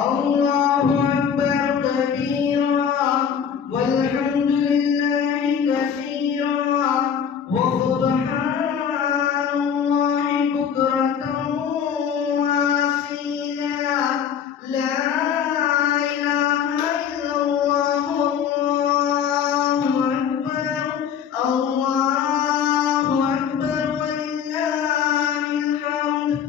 الله أكبر كبيرا والحمد لله كثيرا وسبحان الله بكرة وأصيلا لا إله إلا الله الله أكبر الله أكبر ولله الحمد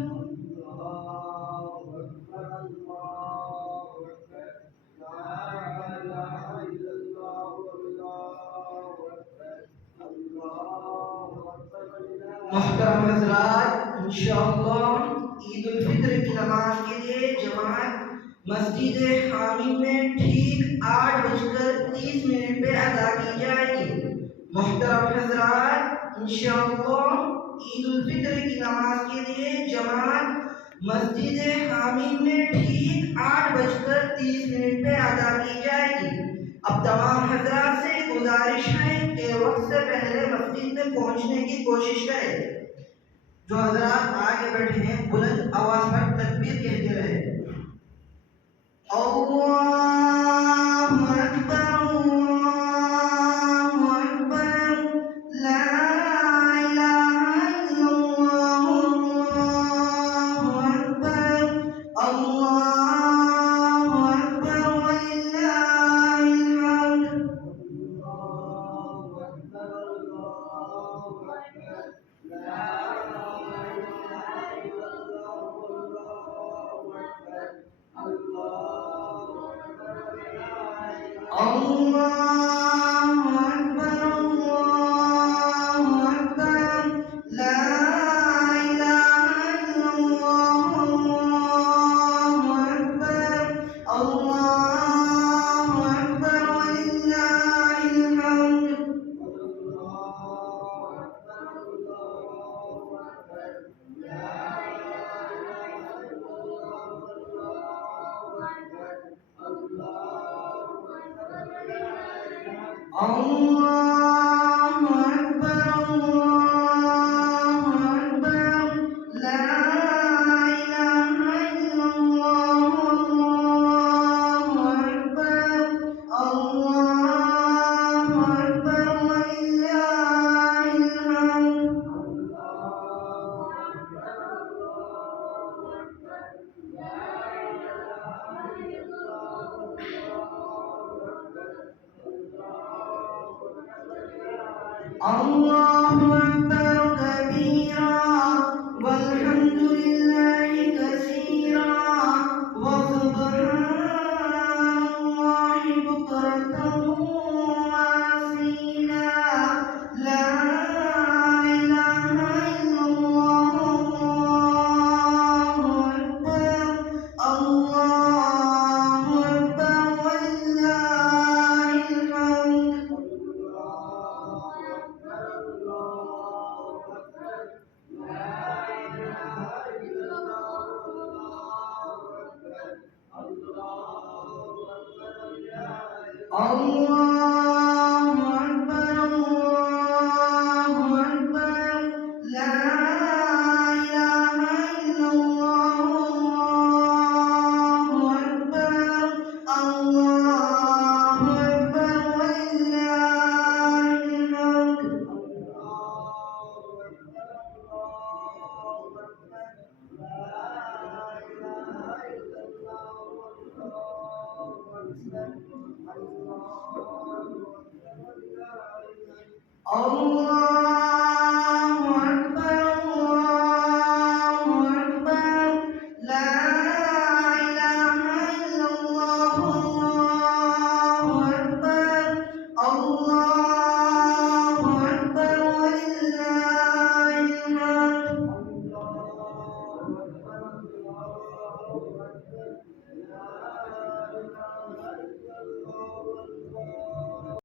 मोहतरम हजरात, इंशाअल्लाह ईद उल फित्र की नमाज के लिए जमात मस्जिद हामी में ठीक 8:30 पे अदा की जाएगी। मोहतरम हजरात, इंशाअल्लाह ईद उल फित्र की नमाज के लिए जमात मस्जिद हामी में ठीक 8:30 पे अदा की जाएगी। अब तमाम हजरात से गुजारिश है कि वक्त से पहले मस्जिद में पहुंचने की कोशिश करें। जो हजरात आगे बैठे हैं बुलंद आवाज पर तकबीर कहते रहे। अल्लाहु अकबर अल्लाहु अकबर ला इलाहा इल्लल्लाह अल्लाहु अकबर अल्लाहु अकबर वलिल्लाहिल हम्द। अल्लाहु अकबर अल्लाहु अकबर ला इलाहा इल्लल्लाह अल्लाहु अकबर अल्लाहु अकबर वलिल्लाहिल हम्द। अल्लाहु अकबर अल्लाहु अकबर ला इलाहा इल्लल्लाह अल्लाहु अकबर अल्लाहु अकबर वलिल्लाहिल हम्द। الله أكبر كبيرا والحمد لله كثيرا وسبحان الله بكرة وأصيلا لا إله إلا الله الله أكبر الله أكبر ولله الحمد। الله أكبر الله أكبر لا إله إلا الله الله أكبر الله أكبر ولله الحمد। الله